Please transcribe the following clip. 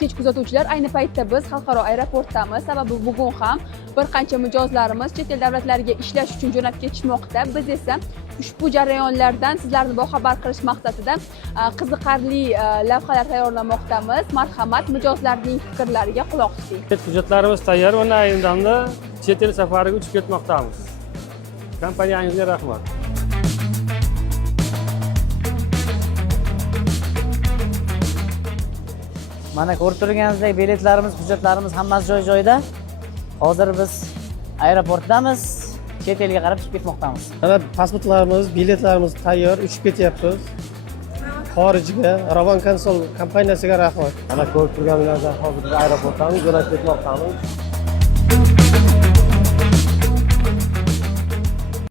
kech kuzatuvchilar, ayni paytda biz xalqaro aeroportdamiz. Sababi bugun ham bir qancha mijozlarimiz chet el davlatlariga ishlash uchun jo'nab ketishmoqda. Biz esa ushbu jarayonlardan sizlarni boxabar qilish maqsadida qiziqarli lavhalar tayyorlamoqdamiz. Marhamat, mijozlarning fikrlariga quloq tuting. Hujjatlarimiz tayyor va ayni damda chet el safariga uchib ketmoqdamiz. Kompaniyangizga rahmat. Mana ko'rib turganingizdek, biletlarimiz, hujjatlarimiz hammasi joy-joyida. Hozir biz aeroportdamiz, chet elga qarab chiqib ketmoqdamiz. Mana pasportlarimiz, biletlarimiz tayyor, uchib ketyapmiz. Xorijga, Ravno kompaniyasiga rahmat. Mana ko'rib turganingizdan hozir aeroportdan jo'nab ketmoqdamiz.